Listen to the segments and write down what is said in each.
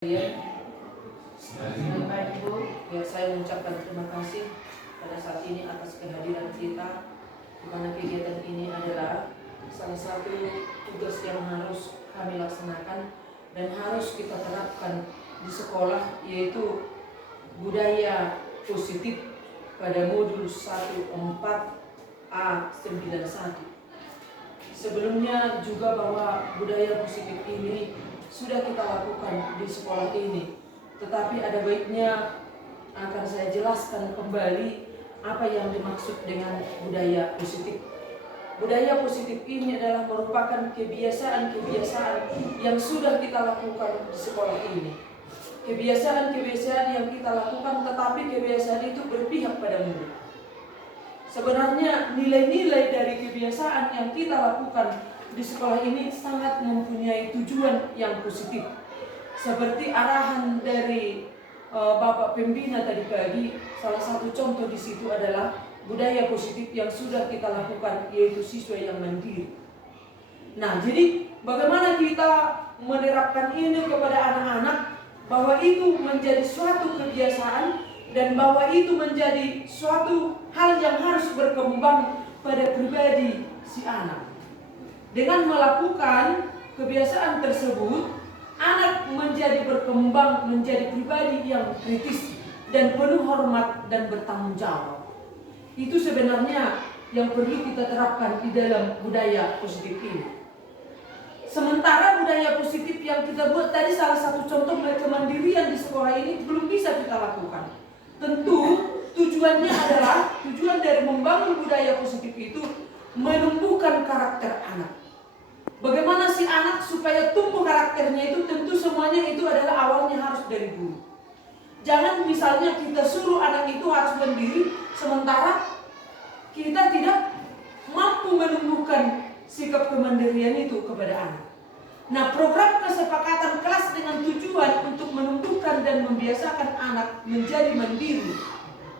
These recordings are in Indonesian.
Ya, Bapak Ibu, ya saya mengucapkan terima kasih pada saat ini atas kehadiran kita, di mana kegiatan ini adalah salah satu tugas yang harus kami laksanakan dan harus kita terapkan di sekolah, yaitu budaya positif pada modul 14A91. Sebelumnya juga bahwa budaya positif ini sudah kita lakukan di sekolah ini, tetapi ada baiknya akan saya jelaskan kembali apa yang dimaksud dengan budaya positif. Budaya positif ini adalah merupakan kebiasaan-kebiasaan yang sudah kita lakukan di sekolah ini. Kebiasaan-kebiasaan yang kita lakukan, tetapi kebiasaan itu berpihak pada murid. Sebenarnya nilai-nilai dari kebiasaan yang kita lakukan di sekolah ini sangat mempunyai tujuan yang positif. Seperti arahan dari Bapak Pembina tadi pagi, salah satu contoh di situ adalah budaya positif yang sudah kita lakukan, yaitu siswa yang mandiri. Nah, jadi bagaimana kita menerapkan ini kepada anak-anak, bahwa itu menjadi suatu kebiasaan dan bahwa itu menjadi suatu hal yang harus berkembang pada pribadi si anak. Dengan melakukan kebiasaan tersebut, anak menjadi berkembang menjadi pribadi yang kritis dan penuh hormat dan bertanggung jawab. Itu sebenarnya yang perlu kita terapkan di dalam budaya positif ini. Sementara budaya positif yang kita buat tadi, salah satu contoh kemandirian di sekolah ini belum bisa kita lakukan. Tentu tujuannya adalah, tujuan dari membangun budaya positif itu menumbuhkan karakter anak. Bagaimana si anak supaya tumbuh karakternya itu, tentu semuanya itu adalah awalnya harus dari guru. Jangan misalnya kita suruh anak itu harus mandiri, sementara kita tidak mampu menumbuhkan sikap kemandirian itu kepada anak. Nah, program kesepakatan kelas dengan tujuan untuk menumbuhkan dan membiasakan anak menjadi mandiri,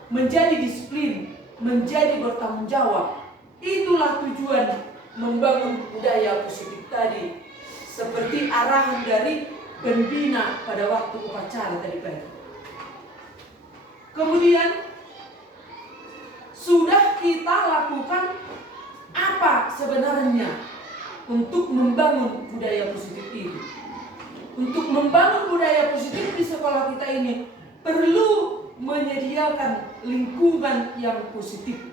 menjadi disiplin, menjadi bertanggung jawab. Itulah tujuan membangun budaya positif tadi, seperti arahan dari pembina pada waktu upacara tadi pagi. Kemudian sudah kita lakukan apa sebenarnya untuk membangun budaya positif ini? Untuk membangun budaya positif di sekolah kita ini perlu menyediakan lingkungan yang positif,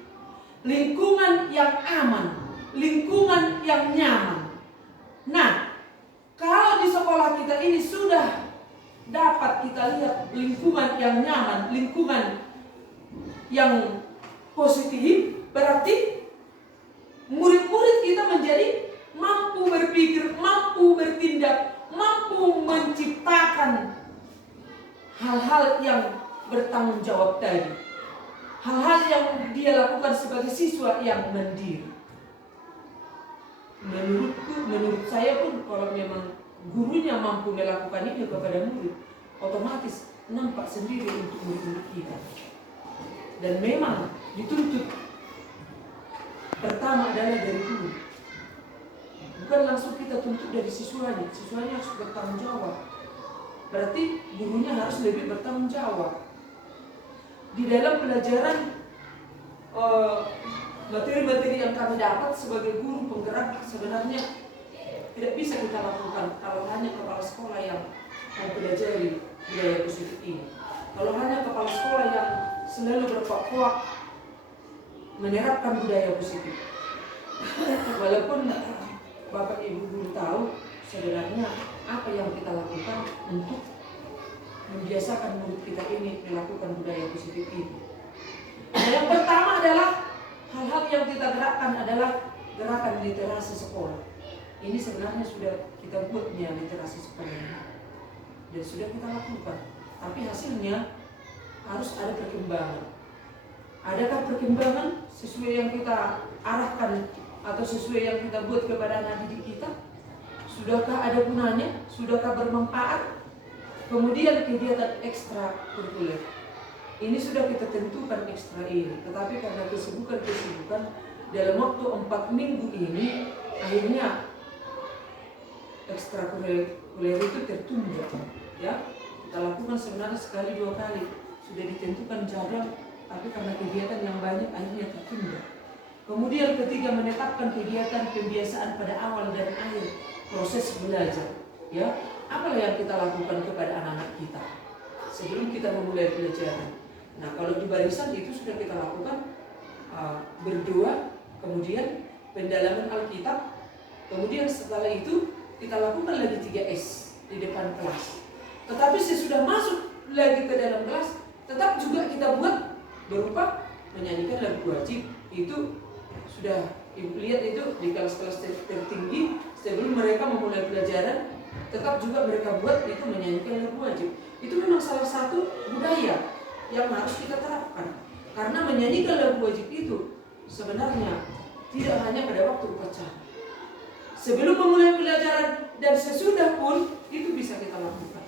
lingkungan yang aman, lingkungan yang nyaman. Nah, kalau di sekolah kita ini sudah dapat kita lihat lingkungan yang nyaman, lingkungan yang positif, berarti murid-murid kita menjadi mampu berpikir, mampu bertindak, mampu menciptakan hal-hal yang bertanggung jawab tadi. Hal-hal yang dia lakukan sebagai siswa yang mandiri. Menurut saya pun, kalau memang gurunya mampu melakukan ini kepada murid, otomatis nampak sendiri untuk murid-murid kita. Dan memang dituntut pertama adalah dari guru. Bukan langsung kita tuntut dari siswanya. Siswanya harus bertanggung jawab. Berarti gurunya harus lebih bertanggung jawab. Di dalam pelajaran materi-materi yang kami dapat sebagai guru penggerak, sebenarnya tidak bisa kita lakukan kalau hanya kepala sekolah yang mempelajari budaya positif ini. Kalau hanya kepala sekolah yang selalu berkuak-kuak menerapkan budaya positif. Walaupun Bapak Ibu guru tahu sebenarnya apa yang kita lakukan untuk membiasakan murid kita ini melakukan budaya positif ini. Yang pertama adalah hal-hal yang kita gerakkan adalah gerakan literasi sekolah. Ini sebenarnya sudah kita buatnya literasi sekolah dan sudah kita lakukan. Tapi hasilnya harus ada perkembangan. Adakah perkembangan sesuai yang kita arahkan atau sesuai yang kita buat kepada anak didik kita? Sudahkah ada gunanya? Sudahkah bermanfaat? Kemudian kegiatan ekstra kurikuler. Ini sudah kita tentukan ekstra ini, tetapi karena kesibukan dalam waktu 4 minggu ini, akhirnya ekstra kurikuler itu tertunda, ya. Kita lakukan sebenarnya sekali dua kali, sudah ditentukan jadwal, tapi karena kegiatan yang banyak akhirnya tertunda. Kemudian ketiga, menetapkan kegiatan pembiasaan pada awal dan akhir proses belajar. Ya, apalah yang kita lakukan kepada anak-anak kita sebelum kita memulai pelajaran. Nah, kalau di barisan itu sudah kita lakukan berdoa, kemudian pendalaman Alkitab, kemudian setelah itu kita lakukan lagi 3S di depan kelas. Tetapi sesudah masuk lagi ke dalam kelas, tetap juga kita buat berupa menyanyikan lagu wajib. Itu sudah Ibu lihat itu di kelas-kelas tertinggi sebelum mereka memulai pelajaran, tetap juga mereka buat itu menyanyikan lagu wajib. Itu memang salah satu budaya yang harus kita terapkan. Karena menyanyikan lagu wajib itu sebenarnya tidak hanya pada waktu upacara. Sebelum memulai pelajaran dan sesudah pun itu bisa kita lakukan.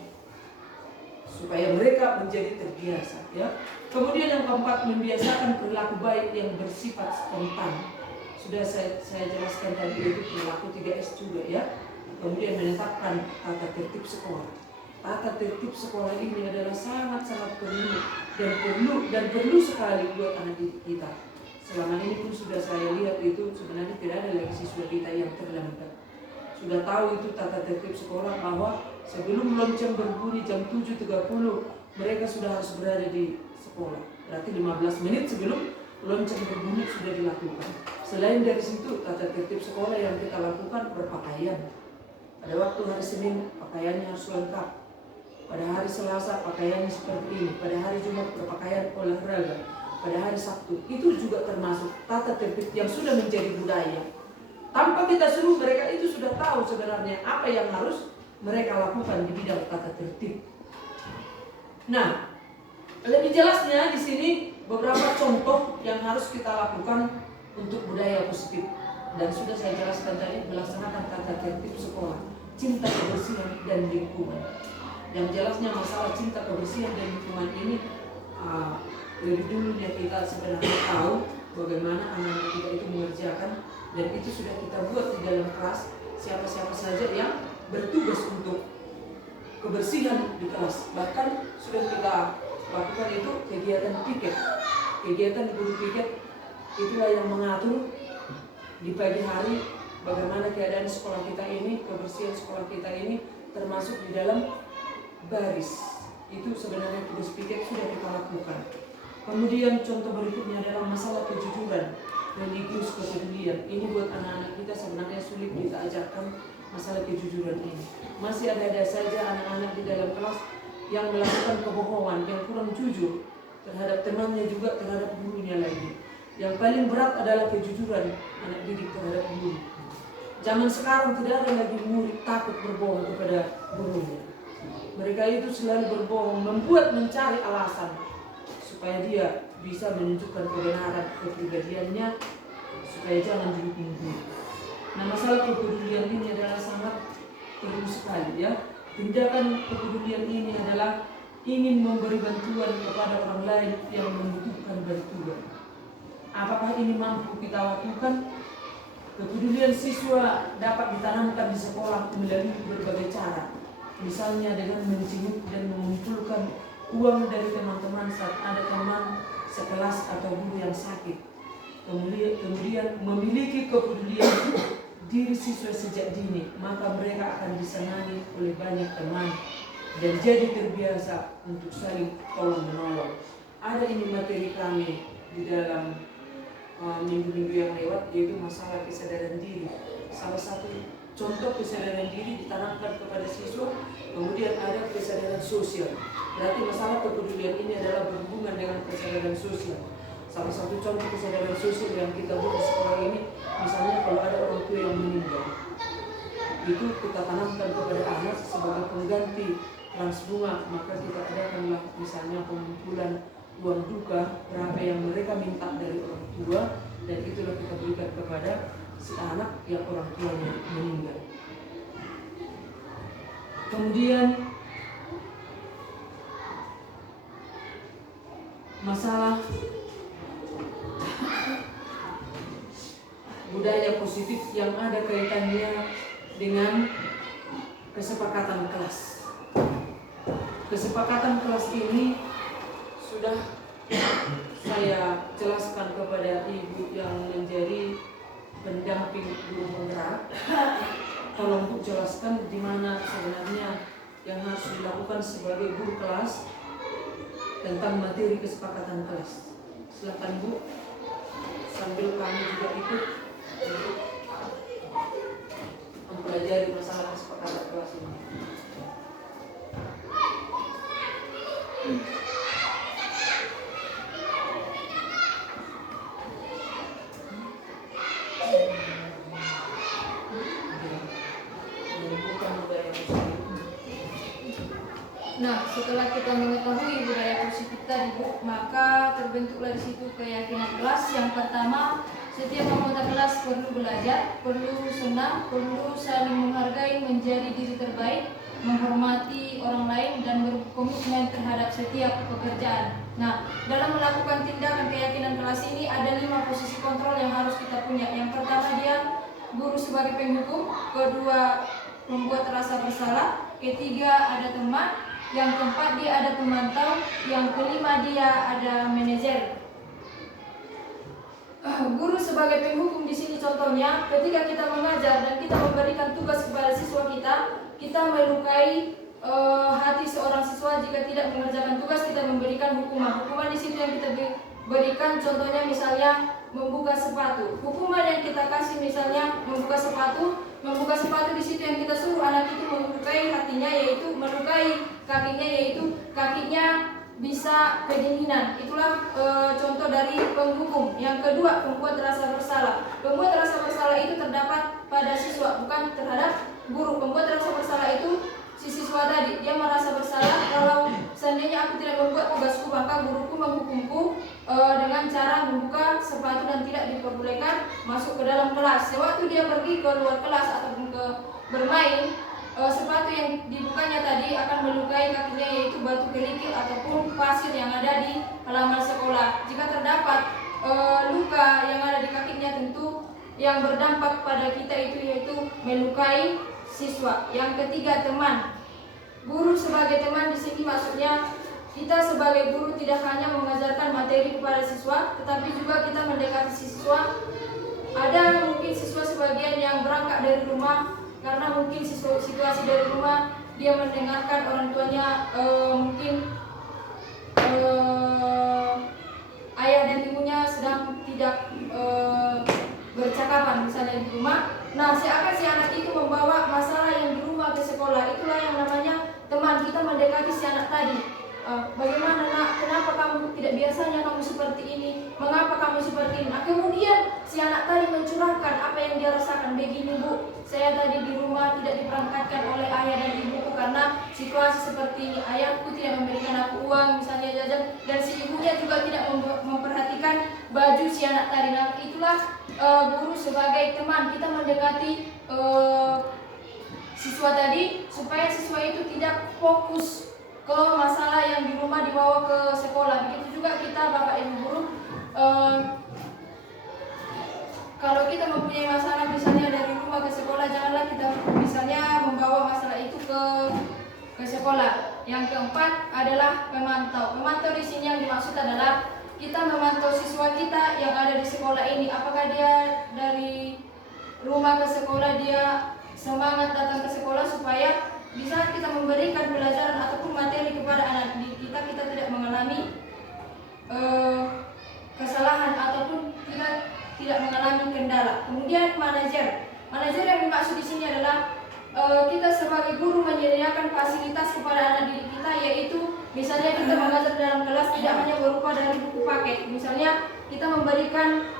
Supaya mereka menjadi terbiasa, ya. Kemudian yang keempat, membiasakan perilaku baik yang bersifat spontan. Sudah saya jelaskan tadi, itu perilaku 3S juga, ya. Kemudian menetapkan tata tertib sekolah. Tata tertib sekolah ini adalah sangat-sangat perlu sekali buat anak didik kita. Selama ini pun sudah saya lihat itu sebenarnya tidak ada lagi siswa kita yang terlambat. Sudah tahu itu tata tertib sekolah, bahwa sebelum lonceng berbunyi jam 7.30 mereka sudah harus berada di sekolah. Berarti 15 menit sebelum lonceng berbunyi sudah dilakukan. Selain dari situ, tata tertib sekolah yang kita lakukan berpakaian. Pada waktu hari Senin pakaiannya harus lengkap. Pada hari Selasa pakaiannya seperti ini. Pada hari Jumat berpakaian olahraga. Pada hari Sabtu itu juga termasuk tata tertib yang sudah menjadi budaya. Tanpa kita suruh, mereka itu sudah tahu sebenarnya apa yang harus mereka lakukan di bidang tata tertib. Nah, lebih jelasnya di sini beberapa contoh yang harus kita lakukan untuk budaya positif. Dan sudah saya jelaskan tadi, melaksanakan tata tertib sekolah, cinta kebersihan dan lingkungan. Yang jelasnya masalah cinta kebersihan dan lingkungan ini lebih dulunya kita sebenarnya tahu bagaimana anak-anak kita itu mengerjakan, dan itu sudah kita buat di dalam kelas. Siapa-siapa saja yang bertugas untuk kebersihan di kelas. Bahkan sudah kita lakukan itu kegiatan piket. Kegiatan guru piket itulah yang mengatur di pagi hari bagaimana keadaan sekolah kita ini, kebersihan sekolah kita ini, termasuk di dalam baris. Itu sebenarnya tugas piket sudah kita lakukan. Kemudian contoh berikutnya adalah masalah kejujuran, religius, kepedulian. Ini buat anak-anak kita sebenarnya sulit kita ajarkan masalah kejujuran ini. Masih ada saja anak-anak di dalam kelas yang melakukan kebohongan, yang kurang jujur terhadap temannya juga terhadap gurunya lagi. Yang paling berat adalah kejujuran anak didik terhadap guru. Zaman sekarang tidak ada lagi murid takut berbohong kepada gurunya. Mereka itu selalu berbohong, mencari alasan supaya dia bisa menunjukkan kebenaran kepribadiannya, supaya jangan didukung guru. Nah, masalah kepedulian ini adalah sangat perlu sekali, ya. Tindakan kepedulian ini adalah ingin memberi bantuan kepada orang lain yang membutuhkan bantuan. Apakah ini mampu kita lakukan? Kepedulian siswa dapat ditanamkan di sekolah melalui berbagai cara. Misalnya dengan menjenguk dan mengumpulkan uang dari teman-teman saat ada teman sekelas atau guru yang sakit. Kemudian memiliki kepedulian diri siswa sejak dini, maka mereka akan disenangi oleh banyak teman dan jadi terbiasa untuk saling tolong menolong. Ada ini materi kami di dalam minggu-minggu yang lewat, yaitu masalah kesadaran diri. Salah satu contoh kesadaran diri ditanamkan kepada siswa. Kemudian ada kesadaran sosial. Berarti masalah kepedulian ini adalah berhubungan dengan kesadaran sosial. Salah satu contoh kesadaran sosial yang kita buat di sekolah ini, misalnya kalau ada orang tua yang meninggal, itu kita tanamkan kepada anak sebagai pengganti trans bunga, maka kita adakanlah misalnya pengumpulan uang duka berapa yang mereka minta dari orang tua, dan itulah kita berikan kepada si anak yang orang tuanya meninggal. Kemudian masalah budaya positif yang ada kaitannya dengan kesepakatan kelas. Kesepakatan kelas ini sudah saya jelaskan kepada ibu yang menjadi pendamping guru penggerak. Tolong Bu jelaskan di mana sebenarnya yang harus dilakukan sebagai guru kelas tentang materi kesepakatan kelas. Silakan Bu, sambil kami juga ikut untuk mempelajari masalah kesepakatan kelas ini. Nah, setelah kita mengetahui budaya positif tadi, Bu, maka terbentuklah di situ keyakinan kelas. Yang pertama, setiap anggota kelas perlu belajar, perlu senang, perlu saling menghargai, menjadi diri terbaik, menghormati orang lain, dan berkomitmen terhadap setiap pekerjaan. Nah, dalam melakukan tindakan keyakinan kelas ini ada 5 posisi kontrol yang harus kita punya. Yang pertama, dia guru sebagai penghukum, kedua membuat rasa bersalah, ketiga ada teman, yang keempat dia ada pemantau, yang kelima dia ada manajer. Guru sebagai penghukum di sini contohnya, ketika kita mengajar dan kita memberikan tugas kepada siswa kita melukai hati seorang siswa jika tidak mengerjakan tugas. Kita memberikan hukuman. Hukuman di situ yang kita berikan contohnya misalnya membuka sepatu. Hukuman yang kita kasih misalnya membuka sepatu di situ yang kita suruh anak itu melukai hatinya, yaitu melukai kakinya, yaitu kakinya bisa kedinginan. Itulah contoh dari penghukum. Yang kedua, membuat rasa bersalah. Membuat rasa bersalah itu terdapat pada siswa, bukan terhadap guru. Membuat rasa bersalah itu si siswa tadi, dia merasa bersalah kalau seandainya aku tidak membuat tugasku, maka guruku menghukumku dengan cara membuka sepatu dan tidak diperbolehkan masuk ke dalam kelas. Sewaktu dia pergi ke luar kelas ataupun ke bermain, sepatu yang dibukanya tadi akan melukai kakinya, yaitu batu kerikil ataupun pasir yang ada di halaman sekolah. Jika terdapat luka yang ada di kakinya, tentu yang berdampak pada kita itu yaitu melukai siswa. Yang ketiga, teman. Guru sebagai teman di sini maksudnya kita sebagai guru tidak hanya mengajarkan materi kepada siswa, tetapi juga kita mendekati siswa. Ada mungkin siswa sebagian yang berangkat dari rumah karena mungkin situasi dari rumah dia mendengarkan orang tuanya mungkin ayah dan ibunya sedang tidak bercakapan misalnya di rumah. Nah, seakan si anak itu membawa masalah yang di rumah ke sekolah. Itulah yang namanya teman. Kita mendekati si anak tadi. Bagaimana nak? Kenapa kamu tidak biasanya kamu seperti ini? Mengapa kamu seperti ini? Nah, kemudian si anak tadi mencurahkan apa yang dia rasakan. Begini Bu, saya tadi di rumah tidak diperangkatkan oleh ayah dan ibuku karena situasi seperti ini. Ayahku tidak memberikan aku uang misalnya jajan, dan si ibunya juga tidak memperhatikan baju si anak tadi. Nah, itulah guru sebagai teman. Kita mendekati siswa tadi supaya siswa itu tidak fokus ke masalah yang di rumah dibawa ke sekolah. Begitu juga kita Bapak Ibu guru, kalau kita mempunyai masalah misalnya dari rumah ke sekolah, janganlah kita misalnya membawa masalah itu ke sekolah. Yang keempat adalah memantau. Memantau di sini yang dimaksud adalah kita memantau siswa kita yang ada di sekolah ini. Apakah dia dari rumah ke sekolah dia semangat datang ke sekolah supaya bisa kita memberikan pelajaran ataupun materi kepada anak didik kita tidak mengalami kesalahan ataupun kita tidak mengalami kendala. Kemudian manajer yang dimaksud di sini adalah kita sebagai guru menyediakan fasilitas kepada anak didik kita, yaitu misalnya kita mengajar dalam kelas tidak hanya berupa dari buku paket. Misalnya kita memberikan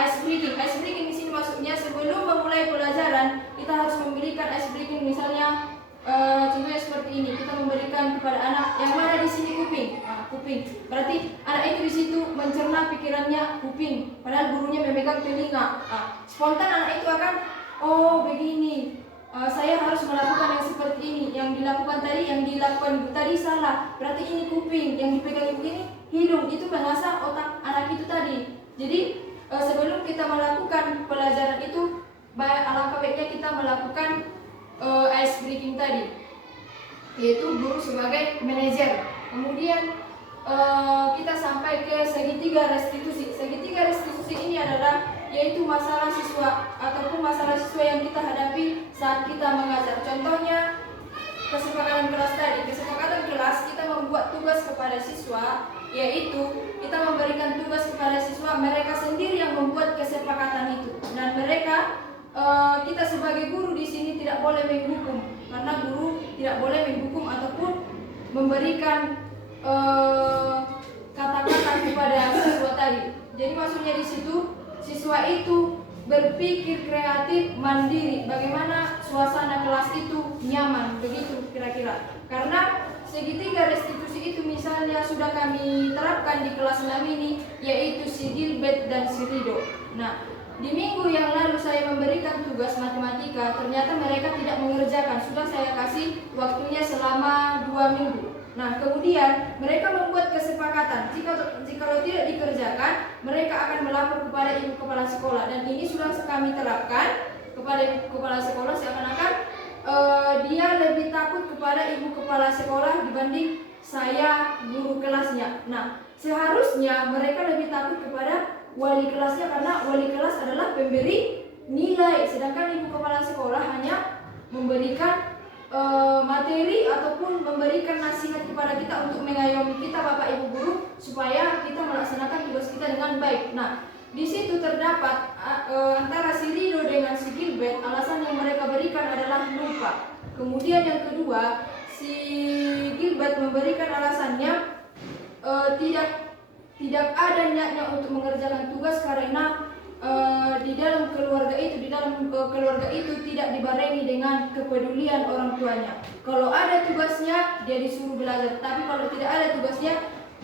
ice breaking. Ice breaking di sini maksudnya sebelum memulai pelajaran kita harus memberikan ice breaking. Misalnya contohnya seperti ini, kita memberikan kepada anak yang mana di sini kuping. Kuping. Berarti anak itu di situ mencerna pikirannya kuping, padahal gurunya memegang telinga. Spontan anak itu akan begini. Saya harus melakukan yang seperti ini. Yang dilakukan ibu tadi salah. Berarti ini kuping, yang dipegang ibu ini hidung. Itu mengasah otak anak itu tadi. Jadi sebelum kita melakukan pelajaran itu, alangkah baiknya kita melakukan ice breaking tadi. yaitu guru sebagai manajer. Kemudian kita sampai ke segitiga restitusi. Segitiga restitusi ini adalah yaitu masalah siswa ataupun masalah siswa yang kita hadapi saat kita mengajar. Contohnya kesepakatan kelas tadi. Kesepakatan kelas kita membuat tugas kepada siswa, yaitu kita memberikan tugas kepada siswa, mereka sendiri yang membuat kesepakatan itu. Dan mereka kita sebagai guru di sini tidak boleh menghukum, karena guru tidak boleh menghukum ataupun memberikan kata-kata kepada siswa tadi. Jadi maksudnya di situ siswa itu berpikir kreatif, mandiri, bagaimana suasana kelas itu nyaman, begitu kira-kira. Karena segitiga restitusi itu misalnya sudah kami terapkan di kelas 6 ini, yaitu si Gilbert dan si Rido. Nah, di minggu yang lalu saya memberikan tugas matematika, ternyata mereka tidak mengerjakan. Sudah saya kasih waktunya selama 2 minggu. Nah, kemudian mereka membuat kesepakatan, jikalau tidak dikerjakan, mereka akan melapor kepada ibu kepala sekolah. Dan ini sudah kami terapkan kepada ibu kepala sekolah, seakan-akan dia lebih takut kepada ibu kepala sekolah dibanding saya guru kelasnya. Nah, seharusnya mereka lebih takut kepada wali kelasnya, karena wali kelas adalah pemberi nilai, sedangkan ibu kepala sekolah hanya memberikan materi ataupun memberikan nasihat kepada kita untuk mengayomi kita Bapak Ibu guru supaya kita melaksanakan tugas kita dengan baik. Nah, di situ terdapat antara si Rido dengan si Gilbert, alasan yang mereka berikan adalah lupa. Kemudian yang kedua, si Gilbert memberikan alasannya tidak ada niatnya untuk mengerjakan tugas karena di dalam keluarga itu tidak dibarengi dengan kepedulian orang tuanya. Kalau ada tugasnya dia disuruh belajar, tapi kalau tidak ada tugasnya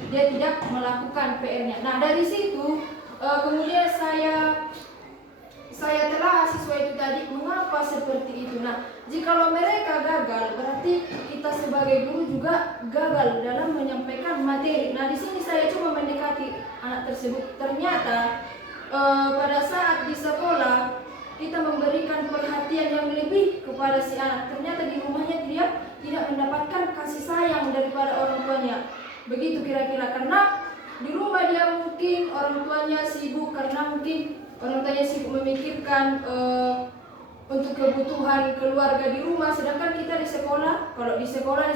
dia tidak melakukan PR-nya. Nah, dari situ kemudian saya telah siswa itu tadi mengapa seperti itu. Nah, jikalau mereka gagal, berarti kita sebagai guru juga gagal dalam menyampaikan materi. Nah, di sini saya coba mendekati anak tersebut. Ternyata pada saat di sekolah kita memberikan perhatian yang lebih kepada si anak. Ternyata di rumahnya dia tidak mendapatkan kasih sayang daripada orang tuanya. Begitu kira-kira, karena di rumah dia mungkin orang tuanya sibuk, karena mungkin orang tuanya sibuk memikirkan untuk kebutuhan keluarga di rumah, sedangkan kita di sekolah, kalau di sekolah,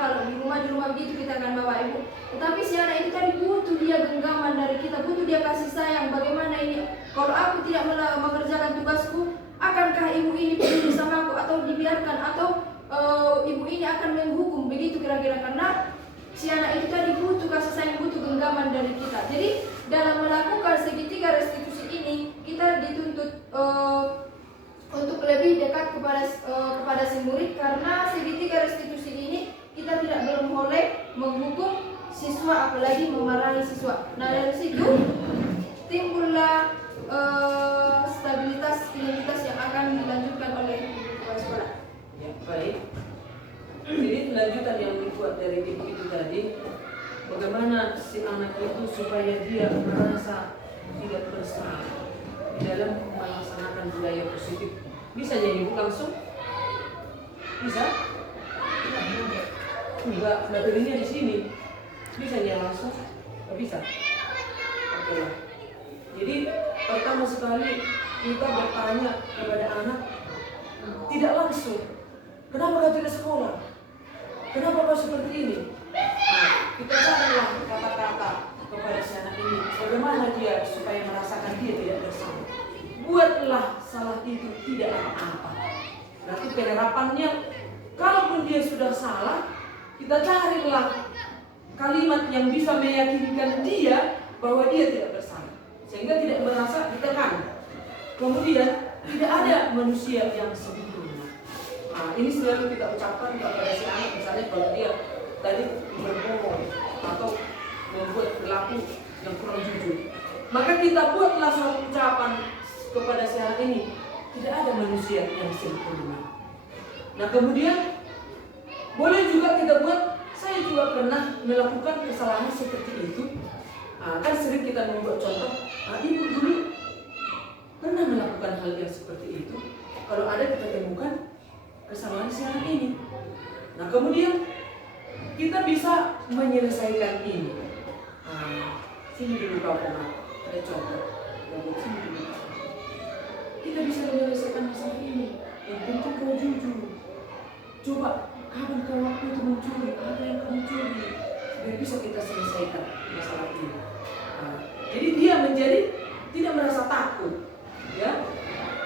kalau di rumah begitu kita akan bawa ibu. Tetapi si anak itu tadi butuh dia genggaman dari kita, butuh dia kasih sayang. Bagaimana ini? Kalau aku tidak mengerjakan tugasku, akankah ibu ini peduli sama aku, atau dibiarkan, atau ibu ini akan menghukum? Begitu kira-kira, karena si anak itu tadi butuh kasih sayang, butuh genggaman dari kita. Jadi dalam melakukan segitiga restitusi ini kita dituntut untuk lebih dekat kepada si murid, karena segitiga restitusi ini kita belum boleh menghukum siswa, apalagi memarahi siswa. Nah, dari situ timbullah stabilitas identitas yang akan dilanjutkan oleh kepala sekolah. Ya, baik. Jadi lanjutan yang dibuat dari ibu itu tadi, bagaimana si anak itu supaya dia merasa tidak bersalah di dalam melaksanakan budaya positif. Bisa jadi ibu langsung? Bisa? Enggak, materinya di sini. Bisa dia langsung? Enggak bisa. Oke lah. Jadi pertama sekali kita bertanya kepada anak tidak langsung, kenapa kau tidak sekolah? Kenapa kau seperti ini? Nah, kita carilah kata-kata kepada si anak ini, bagaimana dia supaya merasakan dia tidak bersalah. Buatlah salah itu tidak apa-apa. Berarti penerapannya, kalaupun dia sudah salah, kita carilah kalimat yang bisa meyakinkan dia bahwa dia tidak bersalah, sehingga tidak merasa ditekan. Kemudian tidak ada manusia yang sempurna. Nah, ini selalu kita ucapkan kepada si anak, misalnya kalau dia tadi berbohong atau membuat perilaku yang kurang jujur, maka kita buatlah suatu ucapan kepada si anak ini, tidak ada manusia yang sempurna. Nah, kemudian boleh juga kita buat, saya juga pernah melakukan kesalahan seperti itu. Nah, kan sering kita membuat contoh, ibu dulu pernah melakukan hal yang seperti itu. Kalau ada kita temukan kesalahan si anak ini, Nah kemudian kita bisa menyelesaikan ini. Sini dulu kau pengaku, ada contoh. Sini dulu. Kita bisa menyelesaikan masalah ini. Yang penting kau jujur. Coba kapan kau waktu itu mencuri, apa yang kamu curi, biar bisa kita selesaikan masalah ini. Jadi dia menjadi tidak merasa takut, ya.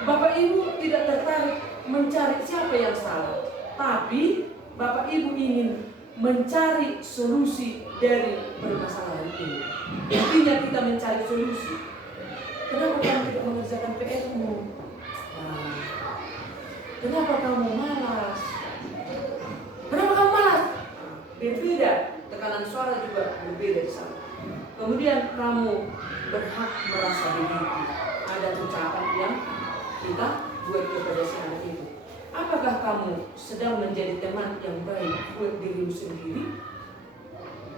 Bapak Ibu tidak tertarik mencari siapa yang salah, tapi Bapak Ibu ingin mencari solusi dari permasalahan ini. Intinya kita mencari solusi. Kenapa kamu tidak mengerjakan PR-mu? Kenapa kamu malas? Kenapa kamu malas? Berbeda, tekanan suara juga berbeda di sana. Kemudian kamu berhak merasa begitu. Ada ucapan yang kita buat kepada si anak itu. Apakah kamu sedang menjadi teman yang baik buat dirimu sendiri?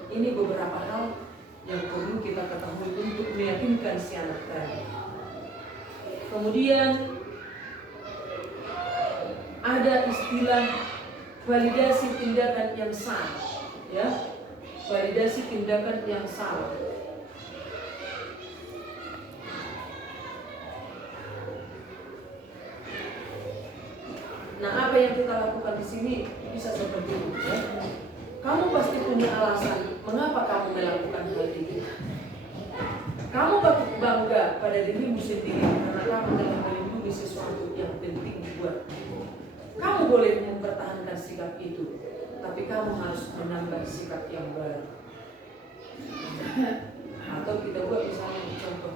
Ini beberapa hal yang perlu kita ketahui untuk meyakinkan si anak tadi. Kemudian ada istilah validasi tindakan yang salah, ya, validasi tindakan yang salah. Nah, apa yang kita lakukan di sini bisa seperti itu, ya. Kamu pasti punya alasan mengapa kamu melakukan hal ini. Kamu patut bangga pada dirimu sendiri karena kamu telah melindungi sesuatu yang penting buat. Kamu boleh mempertahankan sikap itu, tapi kamu harus menambah sikap yang baru. Atau kita buat misalnya contoh,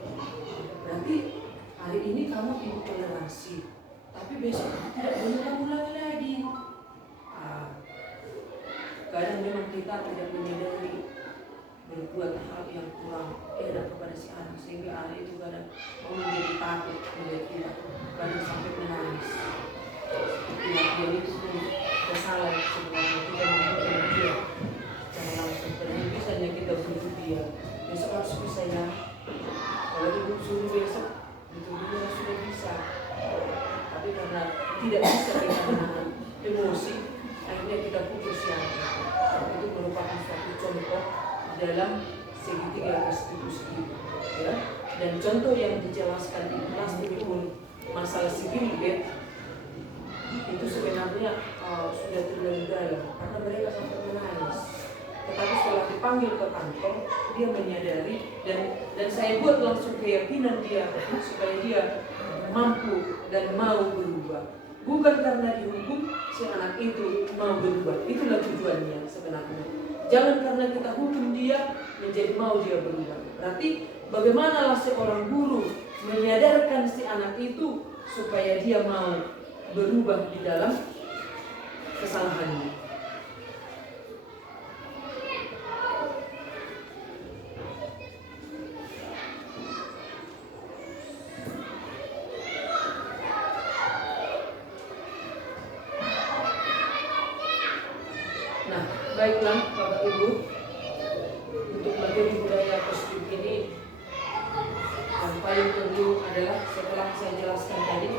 berarti hari ini kamu ibu toleransi, tapi besok tidak boleh kamu ulangi lagi. Kadang memang kita tidak menyadari berbuat hal yang kurang enak kepada si anak, sehingga anak itu kadang mau menjadi takut melihat kita, kadang sampai menangis. Dia itu pun bersalah sebenarnya, kita membuat dia jangan langsung pergi. Misalnya kita butuh dia, besok harus bisa ya. Kalau ibu suruh besok, itu dia sudah bisa. Tapi karena tidak bisa kita menahan emosi, akhirnya kita putus yang itu merupakan suatu contoh dalam segitiga restitusi itu, ya. Dan contoh yang dijelaskan di pasti pun masalah Segitiga itu sebenarnya sudah terlalu dalam karena mereka sampai menangis. Tetapi setelah dipanggil ke kantor, dia menyadari dan saya buat langsung keyakinan dia supaya dia mampu dan mau berubah. Bukan karena dihukum si anak itu mau berubah. Itulah tujuannya sebenarnya. Jangan karena kita hukum dia menjadi mau dia berubah. Berarti bagaimanalah seorang guru menyadarkan si anak itu supaya dia mau berubah di dalam kesalahannya. Nah, baiklah Bapak Ibu, untuk materi budaya positif ini yang paling perlu adalah setelah saya jelaskan tadi,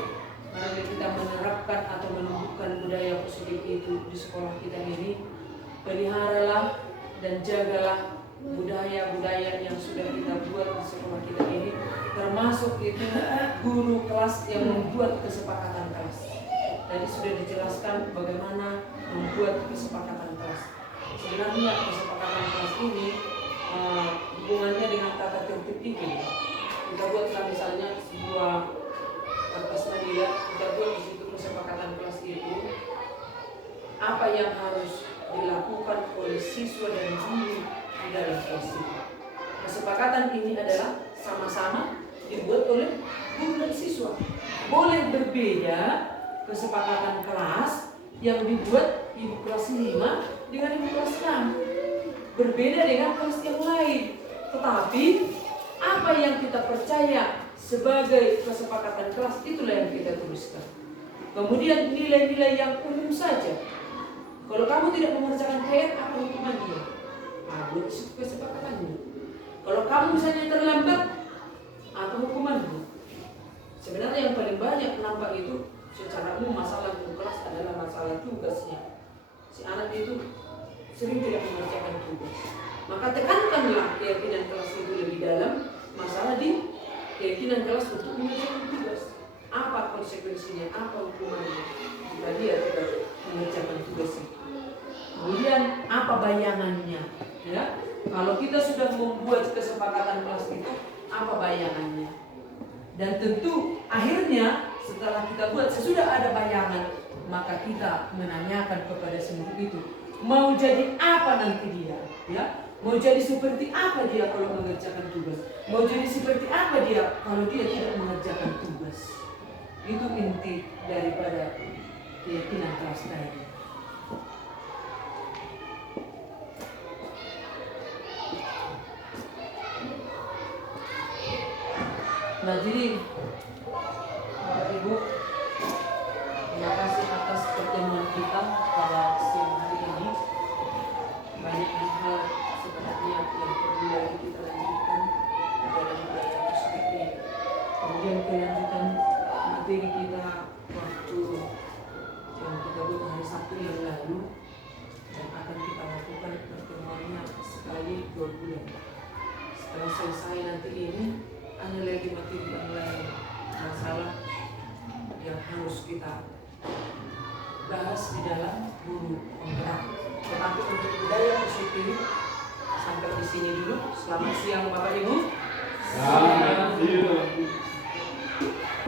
mari kita menerapkan atau menumbuhkan budaya positif itu di sekolah kita ini. Peliharalah dan jagalah budaya-budaya yang sudah kita buat di sekolah kita ini, termasuk itu guru kelas yang membuat kesepakatan kelas. Tadi sudah dijelaskan bagaimana membuat kesepakatan kelas. Sebenarnya kesepakatan kelas ini hubungannya dengan tata tertib ini. Kita buatlah misalnya sebuah kertas media, kita buat di situ kesepakatan kelas itu apa yang harus dilakukan oleh siswa dan guru di dalam kelas itu. Kesepakatan ini adalah sama-sama dibuat oleh guru dan siswa. Boleh berbeda kesepakatan kelas yang dibuat ibu kelas 5 dengan ibu kelas 6, berbeda dengan kelas yang lain. Tetapi apa yang kita percaya sebagai kesepakatan kelas itulah yang kita tuliskan. Kemudian nilai-nilai yang umum saja. Kalau kamu tidak mengerjakan PR, apa hukumannya? Buat kesepakatannya. Kalau kamu misalnya terlambat, apa hukumannya? Sebenarnya yang paling banyak nampak itu secara umum masalah kelas adalah masalah tugasnya. Si anak maka tekankanlah keyakinan kelas itu lebih dalam, masalah di keyakinan kelas untuk mengerjakan tugas. Apa konsekuensinya, apa hukumannya jika dia tidak mengerjakan tugas itu. Kemudian apa bayangannya, ya? Kalau kita sudah membuat kesepakatan kelas itu, apa bayangannya? Dan tentu akhirnya setelah kita buat, sesudah ada bayangan, maka kita menanyakan kepada semua itu, mau jadi apa nanti dia, ya? Mau jadi seperti apa dia kalau mengerjakan tugas? Mau jadi seperti apa dia kalau dia tidak mengerjakan tugas? Itu inti daripada keyakinan kelas tadi. Nah, jadi Bapak Ibu, terima kasih atas pertemuan kita pada siang hari ini. Banyak hal sebenarnya yang perlu lagi kita lanjutkan dalam budaya positif ini. Kemudian kelanjutan materi kita waktu yang kita buat hari Sabtu yang lalu, dan akan kita lakukan pertemuannya sekali 2 bulan. Setelah selesai nanti ini, ada lagi materi yang lain, masalah yang harus kita bahas di dalam guru kontrak. Tetapi untuk budaya positif sampai di sini dulu. Selamat siang Bapak Ibu. Selamat siang.